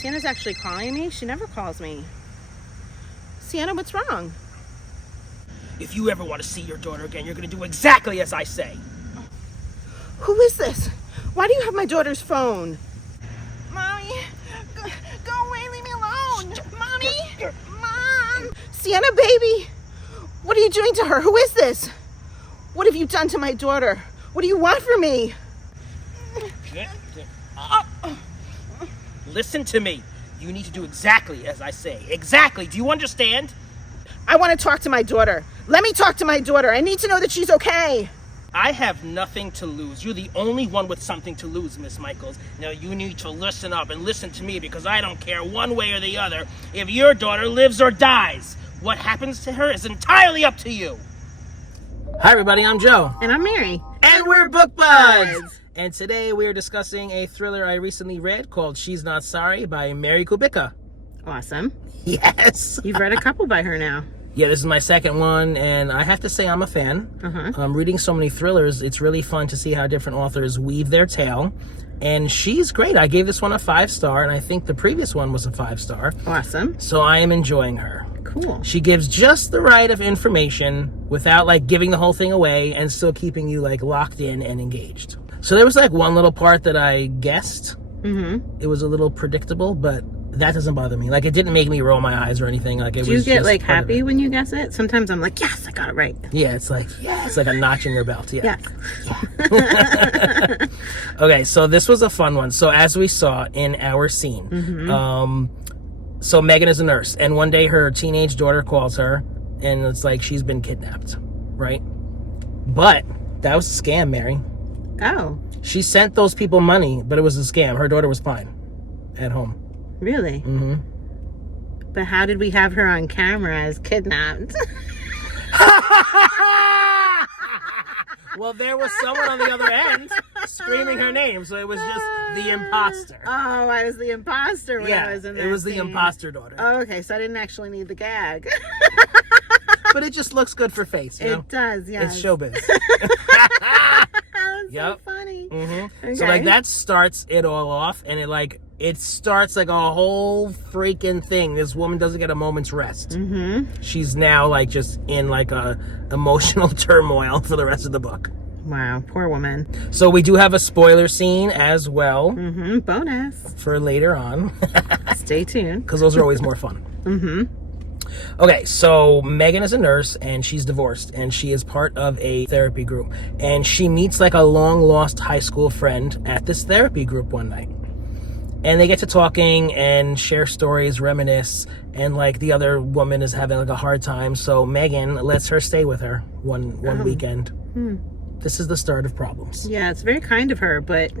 Sienna's actually calling me. She never calls me. Sienna, what's wrong? If you ever want to see your daughter again, you're going to do exactly as I say. Who is this? Why do you have my daughter's phone? Mommy, go away, leave me alone. Mommy, Mom. Sienna, baby, what are you doing to her? Who is this? What have you done to my daughter? What do you want from me? Listen to me. You need to do exactly as I say. Exactly. Do you understand? I want to talk to my daughter. Let me talk to my daughter. I need to know that she's okay. I have nothing to lose. You're the only one with something to lose, Miss Michaels. Now you need to listen up and listen to me, because I don't care one way or the other if your daughter lives or dies. What happens to her is entirely up to you. Hi everybody, I'm Joe. And I'm Mary. And we're Book Buds. And today we are discussing a thriller I recently read called She's Not Sorry by Mary Kubica. Awesome. Yes. You've read a couple by her now. Yeah, this is my second one, and I have to say I'm a fan. Reading so many thrillers, it's really fun to see how different authors weave their tale. And she's great. I gave this one a 5-star, and I think the previous one was a 5-star. Awesome. So I am enjoying her. Cool. She gives just the right of information without like giving the whole thing away and still keeping you like locked in and engaged. So there was like one little part that I guessed. It was a little predictable, but that doesn't bother me. Like, it didn't make me roll my eyes or anything. Like, it was. Do you get just like happy when you guess it? Sometimes I'm like, yes, I got it right. Yeah, it's like, yeah, it's like a notch in your belt. Yeah. Yes. Okay, so this was a fun one. So as we saw in our scene, so Megan is a nurse, and one day her teenage daughter calls her, and it's like she's been kidnapped, right? But that was a scam, Mary. Oh. She sent those people money, but it was a scam. Her daughter was fine at home. Really? But how did we have her on camera as kidnapped? Well, there was someone on the other end screaming her name, so it was just the imposter. Oh, I was the imposter when I was in that it was the scene. imposter daughter. Oh, okay, so I didn't actually need the gag. But it just looks good for face, you know? It does, yes. It's showbiz. So funny. Okay. So like that starts it all off, and it starts like a whole freaking thing. This woman doesn't get a moment's rest. She's now like just in like a emotional turmoil for the rest of the book. Wow, poor woman. So we do have a spoiler scene as well. Bonus. For later on. Stay tuned. Because those are always more fun. Okay, so Megan is a nurse, and she's divorced, and she is part of a therapy group. And she meets like a long-lost high school friend at this therapy group one night. And they get to talking and share stories, reminisce, and like the other woman is having like a hard time, so Megan lets her stay with her one weekend. This is the start of problems. Yeah, it's very kind of her, but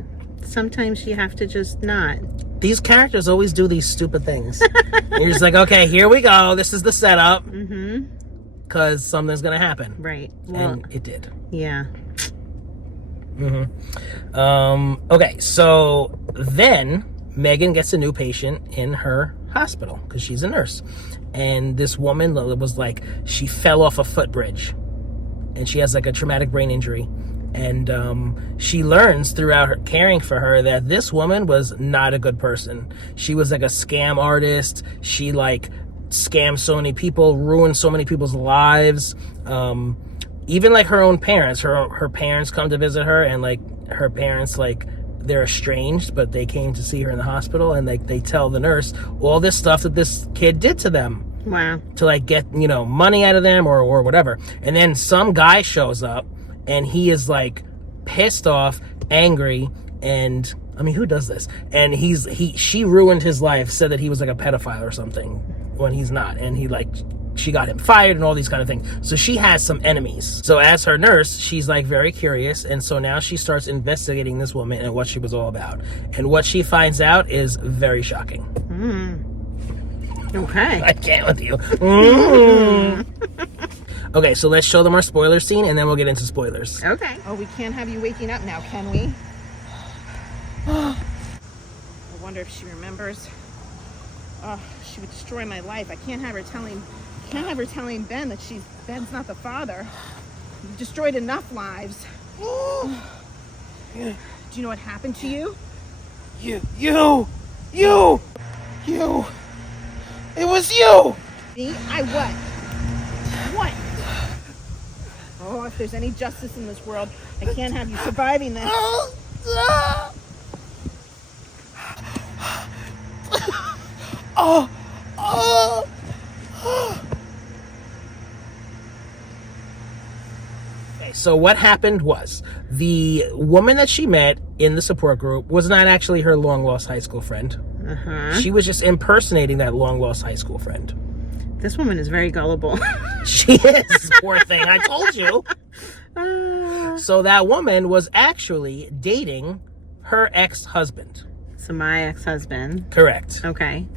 sometimes you have to just not. These characters always do these stupid things. You're just like, okay, here we go. This is the setup. Because something's going to happen. Right. Well, and it did. Yeah. Okay, so then Megan gets a new patient in her hospital because she's a nurse. And this woman was like, she fell off a footbridge. And she has like a traumatic brain injury. And she learns throughout her caring for her that this woman was not a good person. She was like a scam artist. She like scammed so many people, ruined so many people's lives. Even like her own parents. Her parents come to visit her, and like her parents, like, they're estranged, but they came to see her in the hospital, and like they tell the nurse all this stuff that this kid did to them. Wow. To like get, you know, money out of them or whatever. And then some guy shows up, and he is like pissed off, angry, and I mean, who does this? And she ruined his life, said that he was like a pedophile or something when he's not, and she got him fired and all these kind of things. So she has some enemies. So as her nurse, she's like very curious, and so now she starts investigating this woman and what she was all about. And what she finds out is very shocking. Okay. I can't with you. Okay, so let's show them our spoiler scene, and then we'll get into spoilers. Okay. Oh, we can't have you waking up now, can we? I wonder if she remembers. Oh, she would destroy my life. I can't have her telling Ben that Ben's not the father. You've destroyed enough lives. Do you know what happened to you? You! You. It was you. Me? I what? What? Oh, if there's any justice in this world, I can't have you surviving this. Okay, so what happened was the woman that she met in the support group was not actually her long-lost high school friend. She was just impersonating that long-lost high school friend. This woman is very gullible. She is, poor thing. I told you. So that woman was actually dating her ex-husband. So my ex-husband. Correct. Okay.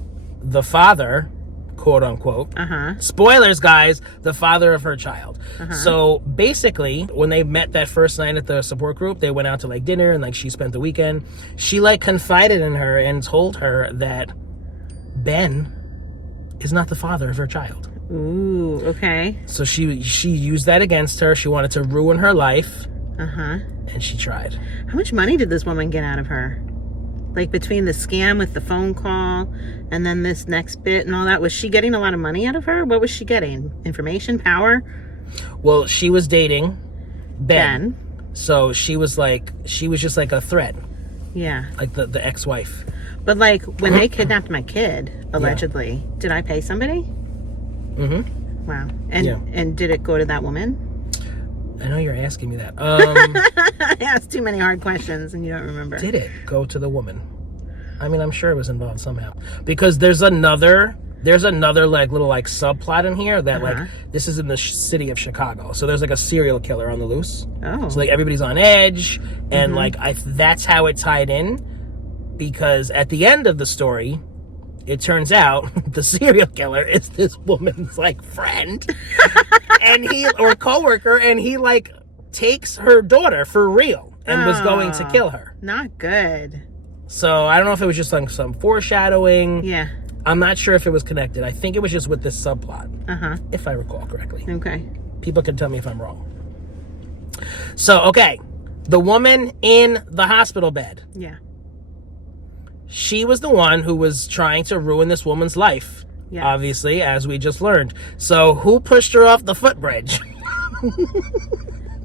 The father, quote unquote. Spoilers, guys. The father of her child. So basically, when they met that first night at the support group, they went out to like dinner and like she spent the weekend. She like confided in her and told her that Ben is not the father of her child. Ooh, okay. So she used that against her. She wanted to ruin her life. And she tried. How much money did this woman get out of her? Like between the scam with the phone call and then this next bit and all that, was she getting a lot of money out of her? What was she getting? Information, power? Well, she was dating Ben. So she was just like a threat. Yeah. Like the ex-wife. But like when they kidnapped my kid, allegedly, did I pay somebody? Wow. And did it go to that woman? I know you're asking me that. I asked too many hard questions and you don't remember. Did it go to the woman? I mean, I'm sure it was involved somehow. Because there's another like little like subplot in here that like this is in the city of Chicago. So there's like a serial killer on the loose. Oh. So like everybody's on edge and like that's how it tied in, because at the end of the story, it turns out the serial killer is this woman's like friend and or coworker, and he like takes her daughter for real and was going to kill her. Not good. So I don't know if it was just like some foreshadowing. Yeah. I'm not sure if it was connected. I think it was just with this subplot. If I recall correctly. Okay. People can tell me if I'm wrong. So, okay. The woman in the hospital bed. Yeah. She was the one who was trying to ruin this woman's life. Yes. Obviously, as we just learned. So, who pushed her off the footbridge?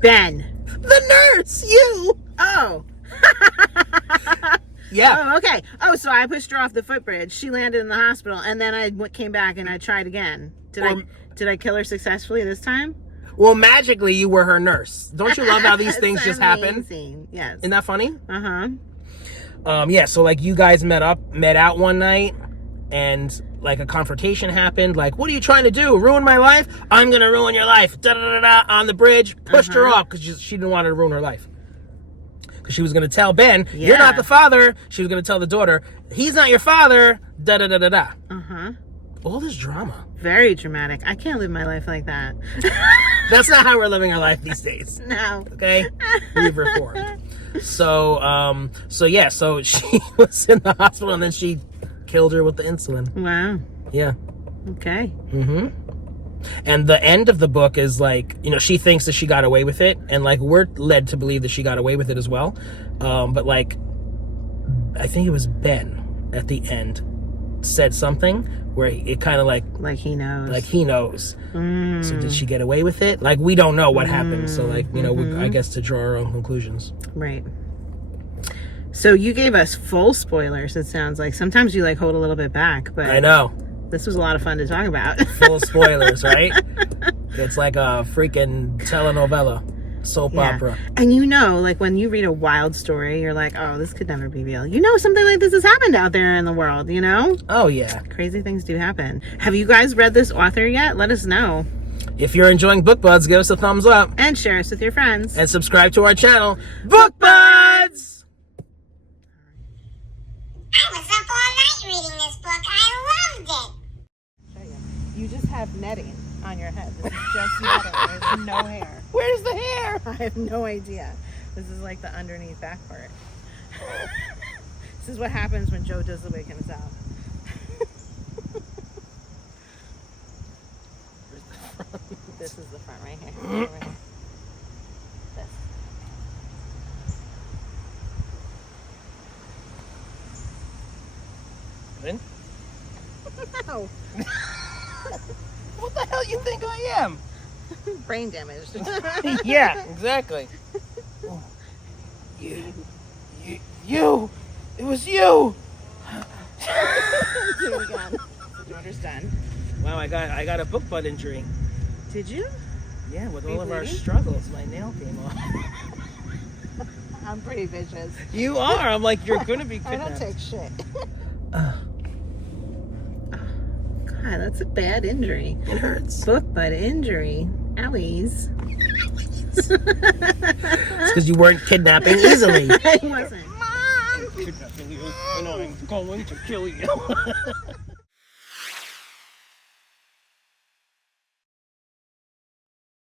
Ben. The nurse! You! Oh. Yeah. Oh, okay. Oh, so I pushed her off the footbridge. She landed in the hospital, and then I came back and I tried again. Did I kill her successfully this time? Well, magically, you were her nurse. Don't you love how these things just happen? Yes. Isn't that funny? Yeah, so like you guys met out one night, and like a confrontation happened. Like, what are you trying to do? Ruin my life? I'm gonna ruin your life. Da da da da. On the bridge, pushed her off because she didn't want to ruin her life. Because she was gonna tell Ben, you're not the father. She was gonna tell the daughter, he's not your father. Da da da da da. All this drama. Very dramatic. I can't live my life like that. That's not how we're living our life these days. No. Okay? We've reformed. So she was in the hospital and then she killed her with the insulin. Wow. Yeah. Okay. And the end of the book is like, she thinks that she got away with it, and like we're led to believe that she got away with it as well. But like, I think it was Ben at the end said something where it kind of like he knows. So did she get away with it? Like, we don't know what happened. So like, I guess to draw our own conclusions. Right. So you gave us full spoilers. It sounds like sometimes you like hold a little bit back, but I know this was a lot of fun to talk about. Full of spoilers, right? It's like a freaking telenovela, soap opera. And like when you read a wild story, you're like, oh, this could never be real. Something like this has happened out there in the world, Oh, yeah. Crazy things do happen. Have you guys read this author yet? Let us know. If you're enjoying Book Buds, give us a thumbs up. And share us with your friends. And subscribe to our channel, Book Buds! I was up all night reading this book. I loved it. You just have netting on your head. This is just netting. There's no hair. Where's the hair? I have no idea. This is like the underneath back part. This is what happens when Joe does the wig himself. This is the front right here. Right here. This. Good? No. What the hell you think I am? Brain damaged. Yeah, exactly. Oh. You. It was you. Do it again. The daughter's done. Wow, I got a book butt injury. Did you? Yeah, with Are all you of our bleeding? struggles, my nail came off. I'm pretty vicious. You are. I'm like, you're gonna be I kidnapped. don't take shit. God, that's a bad injury. It hurts. Book butt injury. Owies. It's because you weren't kidnapping easily. I wasn't. Mom! Kidnapping you, and I'm going to kill you.